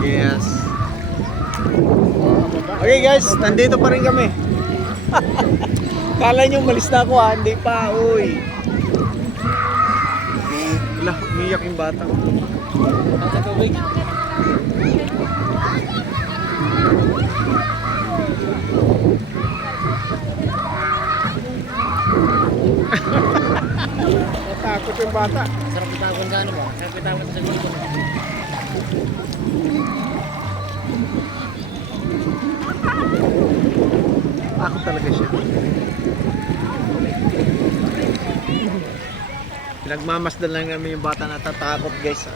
Yes. Okay guys, nandito pa rin kami. Kala nyo malis na ako ha, hindi pa, uy. Wala, umiyak yung bata. Ang tubig. Natakot yung bata. Sarap itawan sa ano ba? Sarap itawan sa gulo. Takot talaga siya. Pinagmamasdan lang namin yung bata na tatakot guys.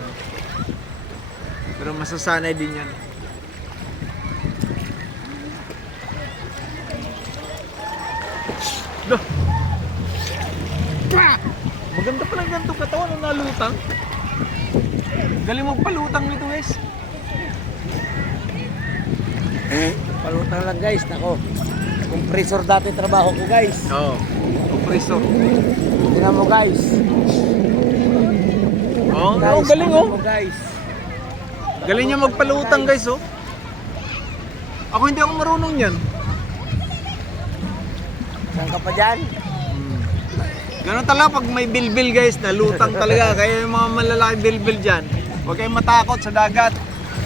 Pero masasanay din yan. Loh! Maganda pala ganito katawan nung nalutang. Galing magpalutang nito guys. Palutang lang guys, nako. Compressor dati trabaho ko guys. Oo. Compressor. Tingnan mo guys. Oo, Guys, galing tingnan oh. mo, guys. Galing niya magpalutang guys oh. Ako hindi ako marunong yan. Saan ka pa dyan? Ganun talaga pag may bilbil guys, nalutang talaga. Kaya yung mga malalaki bilbil dyan, huwag kayong matakot sa dagat.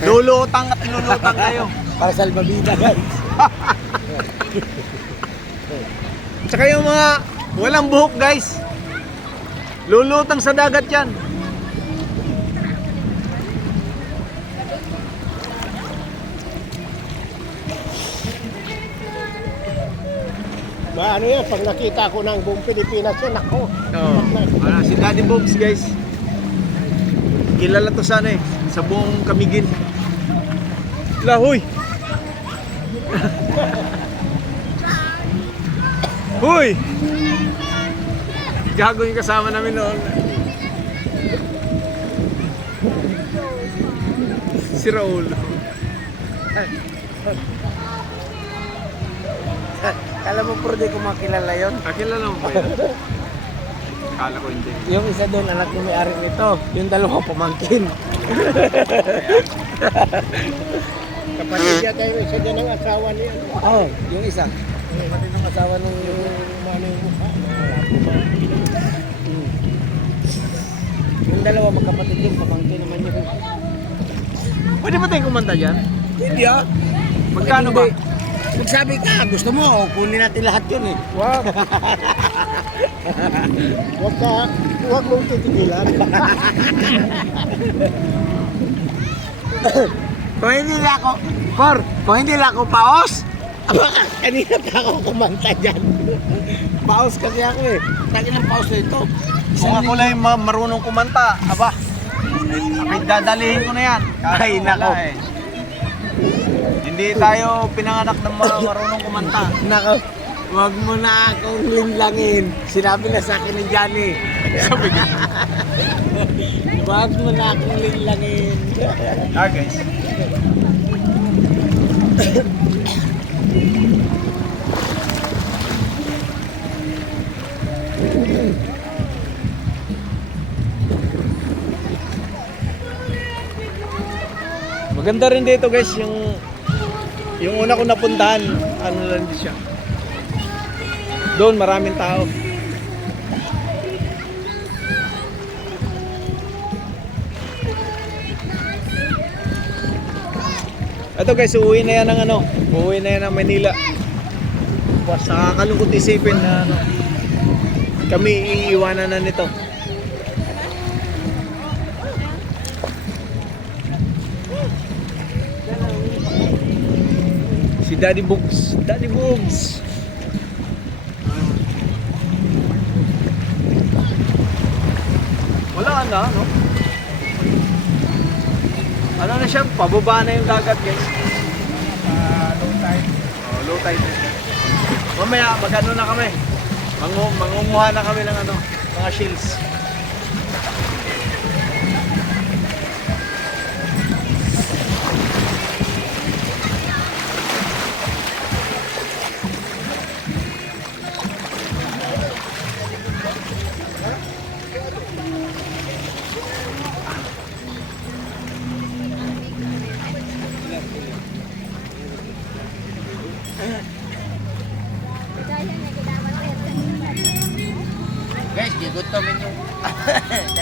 Lulutang at lulutang kayo. Para sa albabida guys. Tsaka yung mga walang buhok guys, lulutang sa dagat yan. Ano yan, pag nakita ko ng buong Pilipinas yan, ako. Oo. Si Daddy Bobs guys, kilala to sana eh, sa buong Camiguin. Lahoy! Huy! Gago yung kasama namin noon. Si Raul. Kala mo puro di ko makilala yun. Kilala mo ba yun? Kala ko hindi. Yung isa doon, anak ni may-ari nito. Yung dalawa, pamangkin. Kapatid niya tayo, isa din ang asawa niya. Oo, yung isa. Kapatid ng asawa nung Ano yung mukha? yung dalawa magkapatid yung pamangkin naman yun. Pwede ba tayong kumanta dyan? Hindi ah. Magkano ba? Magsabi ka, gusto mo, kunin natin lahat yun eh. Wag. Wag mong titigilan. Kung hindi lang ako, kung hindi lang ako paos, kanina pa ako kumanta dyan. Paos kasi ako eh. Tagi ng paos na ito. Kung ako lang yung marunong kumanta, aba, ay dadalihin ko na yan. Ay, nako. Eh. Hindi tayo pinanganak ng marunong kumanta. Nako, wag mo na akong linlangin. Sinabi na sa akin ni Johnny. Sabi ko. Wag mo na akong linlangin. Guys. Maganda rin dito guys, yung una ko napuntahan, ano lang din siya. Doon maraming tao. Ito guys, uuwi na yan ng ano, uuwi na yan ng Manila. Nakakalungkot isipin na ano, kami iiwanan na nito. Si Daddy Boogs. Daddy Boogs. Wala na, no? Ano na siya? Pababa na yung dagat, guys. Low tide. Oh, low tide. Mamaya, mag-ano na kami. Mangunguha na kami ng ano, mga shields.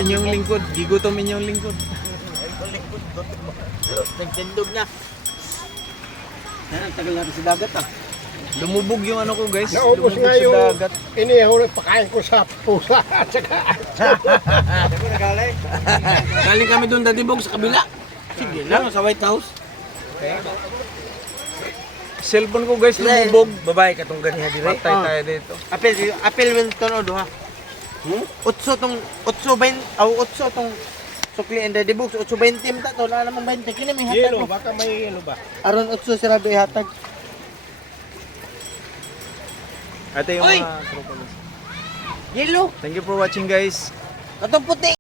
inyong lingkod. Gigutom inyong lingkod. Nagtindog na. Yan, ang tagal natin sa dagat ah. Lumubog yung ano ko guys. Naubos Lumubog nga sa yung dagat. inihaw na pakain ko sa pusa at saka Galing kami doon Dadibog sa kabila. Sige lang, sa White House. Cellphone ko guys lumubog. Babae katong ganiha dire. Patay tayo dito. Apel Wilton o duha. Utso tong 8.20 aw utso tong sukli and Dadibog 8.20 ta to wala namang 20 kini may hatag. yelo. Baka may yelo ba? Aron utso sirado ihatag. Ito yung Oy! mga tropa. Yelo. Thank you for watching guys. Katong puti.